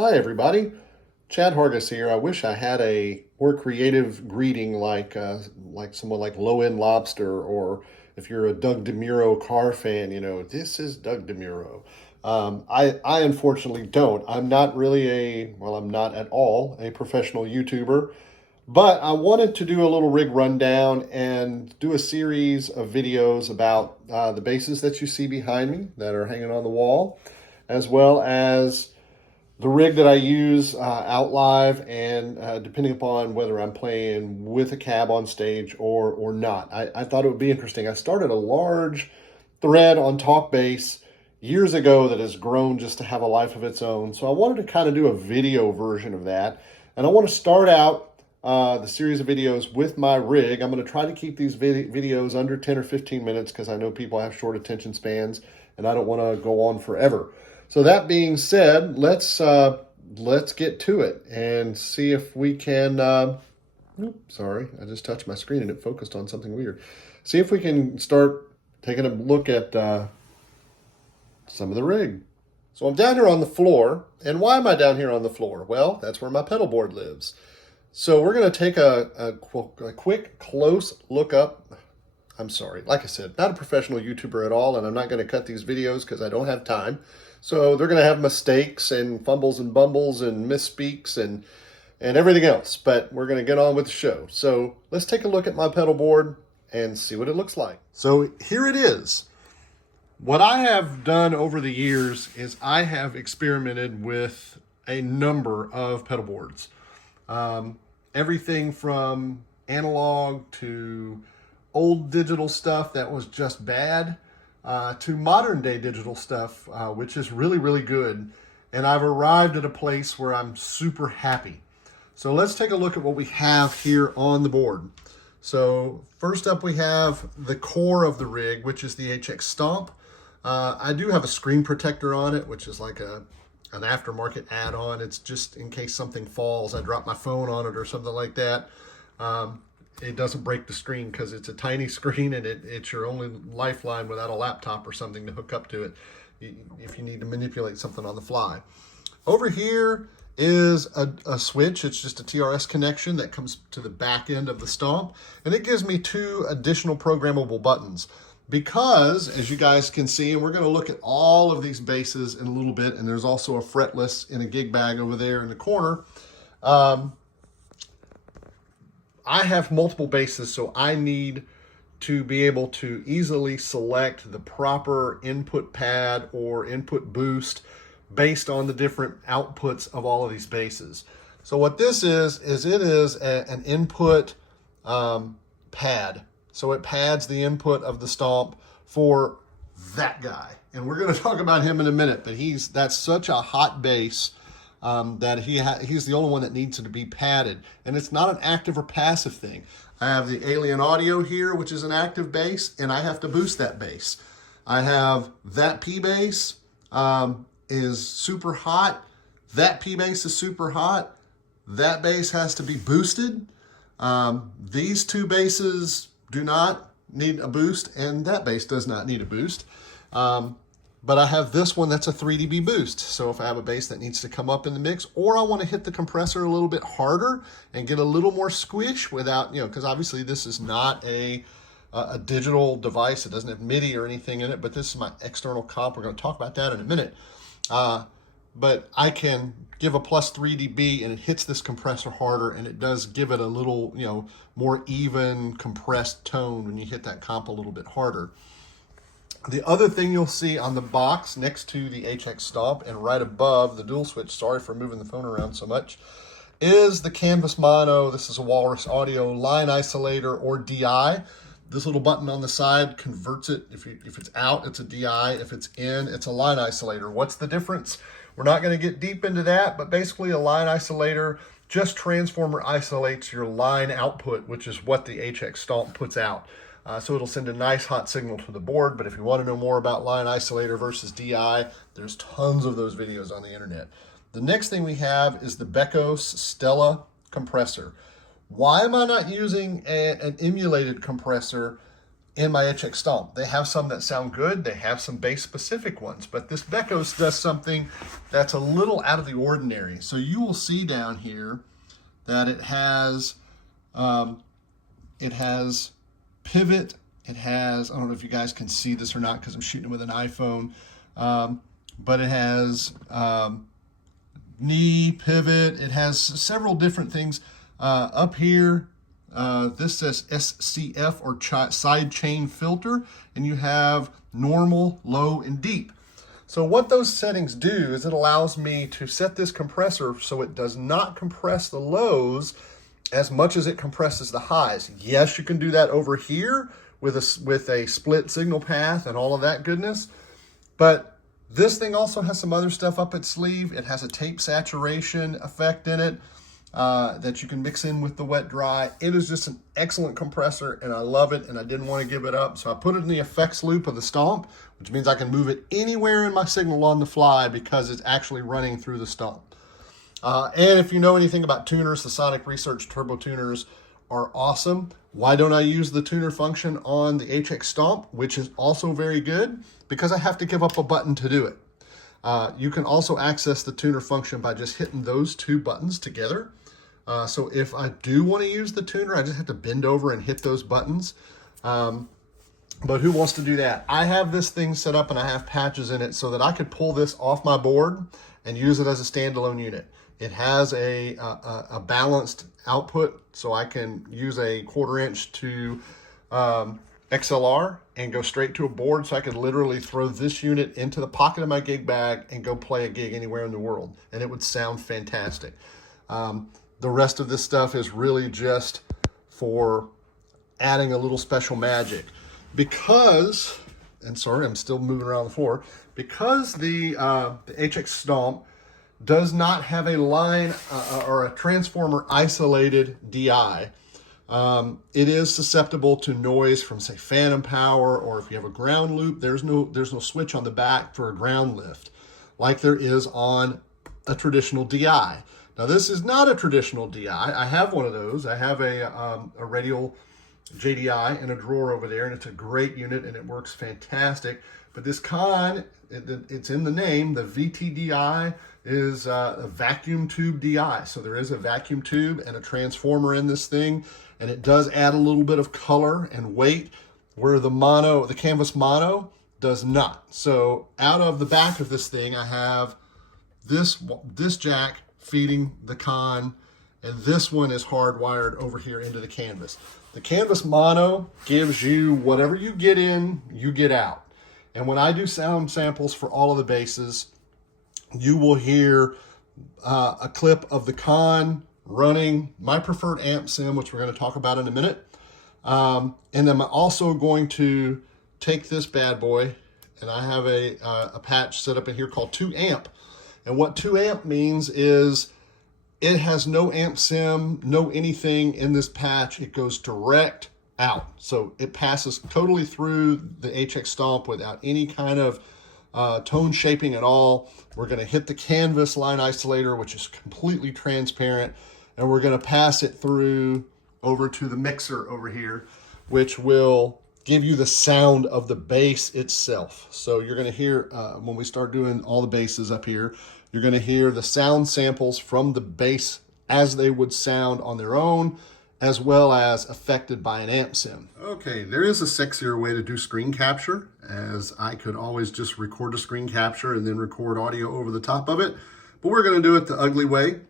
Hi, everybody. Chad Hargis here. I wish I had a more creative greeting like someone like Low End Lobster, or if you're a Doug DeMuro car fan, this is Doug DeMuro. I unfortunately don't. I'm not really I'm not at all a professional YouTuber, but I wanted to do a little rig rundown and do a series of videos about the bases that you see behind me that are hanging on the wall, as well as the rig that I use out live, and depending upon whether I'm playing with a cab on stage or not. I thought it would be interesting. I started a large thread on Talkbase years ago that has grown just to have a life of its own. So I wanted to kind of do a video version of that. And I want to start out the series of videos with my rig. I'm going to try to keep these videos under 10 or 15 minutes because I know people have short attention spans and I don't want to go on forever. So that being said, let's get to it and see if we can. Sorry, I just touched my screen and it focused on something weird. See if we can start taking a look at some of the rig. So I'm down here on the floor, and why am I down here on the floor? Well, that's where my pedal board lives. So we're going to take a quick close look up. I'm sorry, like I said, not a professional YouTuber at all, and I'm not going to cut these videos because I don't have time. So they're going to have mistakes and fumbles and bumbles and misspeaks and everything else. But we're going to get on with the show. So let's take a look at my pedal board and see what it looks like. So here it is. What I have done over the years is I have experimented with a number of pedal boards. Everything from analog to old digital stuff that was just bad, to modern day digital stuff, which is really, really good. And I've arrived at a place where I'm super happy. So let's take a look at what we have here on the board. So first up, we have the core of the rig, which is the HX Stomp. I do have a screen protector on it, which is like an aftermarket add-on. It's just in case something falls, I drop my phone on it or something like that. It doesn't break the screen because it's a tiny screen, and it's your only lifeline without a laptop or something to hook up to it if you need to manipulate something on the fly. Over here is a switch. It's just a TRS connection that comes to the back end of the Stomp, and it gives me two additional programmable buttons. Because, as you guys can see, and we're going to look at all of these basses in a little bit, and there's also a fretless in a gig bag over there in the corner. I have multiple basses, so I need to be able to easily select the proper input pad or input boost based on the different outputs of all of these basses. So what this is it is an input pad. So it pads the input of the Stomp for that guy. And we're going to talk about him in a minute, but that's such a hot bass that he's the only one that needs to be padded. And it's not an active or passive thing. I have the Alien Audio here, which is an active bass, and I have to boost that bass. I have that P bass is super hot. That P bass is super hot. That bass has to be boosted. These two basses do not need a boost, and that bass does not need a boost. But I have this one that's a 3 dB boost. So if I have a bass that needs to come up in the mix, or I want to hit the compressor a little bit harder and get a little more squish without, because obviously this is not a digital device. It doesn't have MIDI or anything in it, but this is my external comp. We're going to talk about that in a minute. But I can give a plus 3 dB and it hits this compressor harder, and it does give it a little, more even compressed tone when you hit that comp a little bit harder. The other thing you'll see on the box next to the HX Stomp and right above the dual switch, sorry for moving the phone around so much, is the Canvas Mono. This is a Walrus Audio line isolator, or DI. This little button on the side converts it. If it's out, it's a DI. If it's in, it's a line isolator. What's the difference? We're not going to get deep into that, but basically a line isolator just transformer isolates your line output, which is what the HX Stomp puts out. So it'll send a nice hot signal to the board. But if you want to know more about line isolator versus DI, there's tons of those videos on the internet. The next thing we have is the Bekos Stella compressor. Why am I not using an emulated compressor in my HX Stomp. They have some that sound good. They have some bass specific ones, but this Bekos does something that's a little out of the ordinary. So you will see down here that it has pivot. It has, I don't know if you guys can see this or not because I'm shooting with an iPhone, but it has knee pivot. It has several different things up here. This says SCF or side chain filter, and you have normal, low, and deep. So what those settings do is it allows me to set this compressor so it does not compress the lows as much as it compresses the highs. Yes, you can do that over here with a split signal path and all of that goodness, but this thing also has some other stuff up its sleeve. It has a tape saturation effect in it that you can mix in with the wet dry. It is just an excellent compressor, and I love it, and I didn't want to give it up. So I put it in the effects loop of the Stomp, which means I can move it anywhere in my signal on the fly because it's actually running through the Stomp. And if you know anything about tuners, the Sonic Research Turbo Tuners are awesome. Why don't I use the tuner function on the HX Stomp, which is also very good? Because I have to give up a button to do it. You can also access the tuner function by just hitting those two buttons together. So if I do want to use the tuner, I just have to bend over and hit those buttons. But who wants to do that? I have this thing set up and I have patches in it so that I could pull this off my board and use it as a standalone unit. It has a balanced output, so I can use a 1/4 inch to XLR and go straight to a board, so I could literally throw this unit into the pocket of my gig bag and go play a gig anywhere in the world, and it would sound fantastic. The rest of this stuff is really just for adding a little special magic. Because, and sorry, I'm still moving around the floor, because the HX Stomp does not have a line or a transformer isolated DI. It is susceptible to noise from, say, phantom power, or if you have a ground loop, there's no switch on the back for a ground lift, like there is on a traditional DI. Now, this is not a traditional DI. I have one of those. I have a radial JDI in a drawer over there, and it's a great unit, and it works fantastic. But this Con, it's in the name, the VTDI is a vacuum tube DI. So there is a vacuum tube and a transformer in this thing, and it does add a little bit of color and weight where the canvas mono does not. So out of the back of this thing, I have this jack feeding the Con, and this one is hardwired over here into the canvas. The canvas mono gives you whatever you get in, you get out. And when I do sound samples for all of the basses, you will hear a clip of the Con running my preferred amp sim, which we're going to talk about in a minute. And then I'm also going to take this bad boy, and I have a patch set up in here called 2 amp. And what 2 amp means is it has no amp sim, no anything in this patch. It goes direct out. So it passes totally through the HX Stomp without any kind of tone shaping at all. We're going to hit the canvas line isolator, which is completely transparent, and we're going to pass it through over to the mixer over here, which will give you the sound of the bass itself. So you're going to hear, when we start doing all the basses up here, you're going to hear the sound samples from the bass as they would sound on their own, as well as affected by an amp sim. Okay, there is a sexier way to do screen capture, as I could always just record a screen capture and then record audio over the top of it, but we're going to do it the ugly way.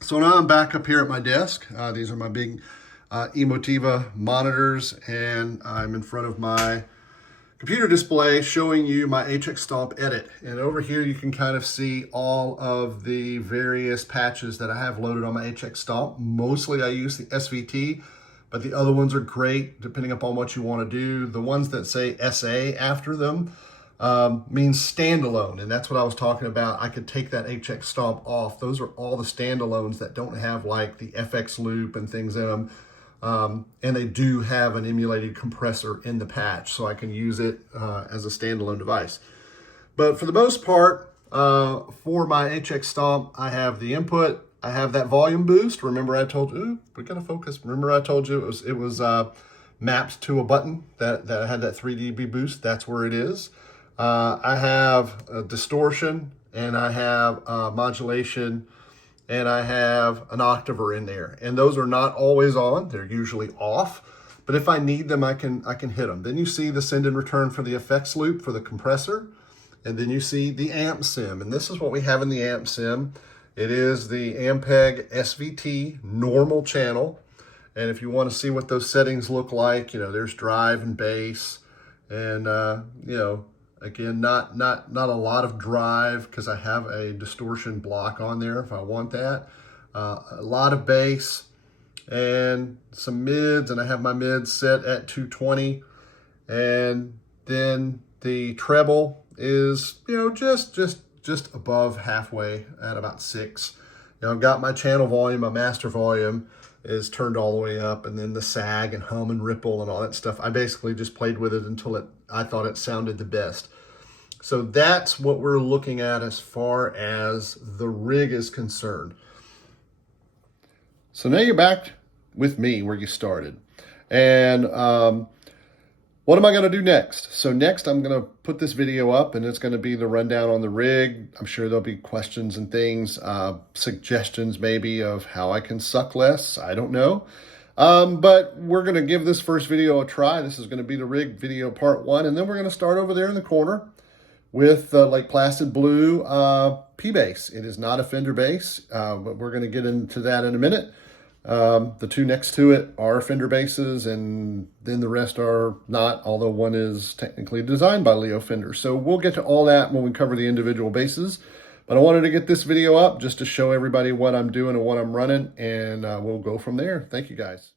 So now I'm back up here at my desk. These are my big Emotiva monitors, and I'm in front of my computer display showing you my HX Stomp edit. And over here you can kind of see all of the various patches that I have loaded on my HX Stomp. Mostly I use the SVT, but the other ones are great depending upon what you want to do. The ones that say SA after them means standalone, and that's what I was talking about. I could take that HX Stomp off. Those are all the standalones that don't have like the FX loop and things in them. And they do have an emulated compressor in the patch, so I can use it as a standalone device. But for the most part, for my HX Stomp, I have the input, I have that volume boost. Remember I told you, we gotta focus. Remember I told you it was mapped to a button that had that 3 dB boost. That's where it is. I have a distortion, and I have modulation, and I have an octaver in there. And those are not always on. They're usually off. But if I need them, I can hit them. Then you see the send and return for the effects loop for the compressor. And then you see the amp sim. And this is what we have in the amp sim. It is the Ampeg SVT normal channel. And if you want to see what those settings look like, you know, there's drive and bass. And, you know, again, not a lot of drive because I have a distortion block on there if I want that. A lot of bass and some mids, and I have my mids set at 220. And then the treble is, you know, just above halfway at about 6. You know, I've got my channel volume, my master volume is turned all the way up, and then the sag and hum and ripple and all that stuff. I basically just played with it until I thought it sounded the best. So that's what we're looking at as far as the rig is concerned. So now you're back with me where you started. And what am I going to do next? So next I'm going to put this video up, and it's going to be the rundown on the rig. I'm sure there'll be questions and things, suggestions maybe of how I can suck less. I don't know. But we're going to give this first video a try. This is going to be the rig video part 1. And then we're going to start over there in the corner with Lake Placid Blue P-Bass. It is not a Fender bass, but we're going to get into that in a minute. The two next to it are Fender basses, and then the rest are not, although one is technically designed by Leo Fender. So we'll get to all that when we cover the individual basses. But I wanted to get this video up just to show everybody what I'm doing and what I'm running, and we'll go from there. Thank you, guys.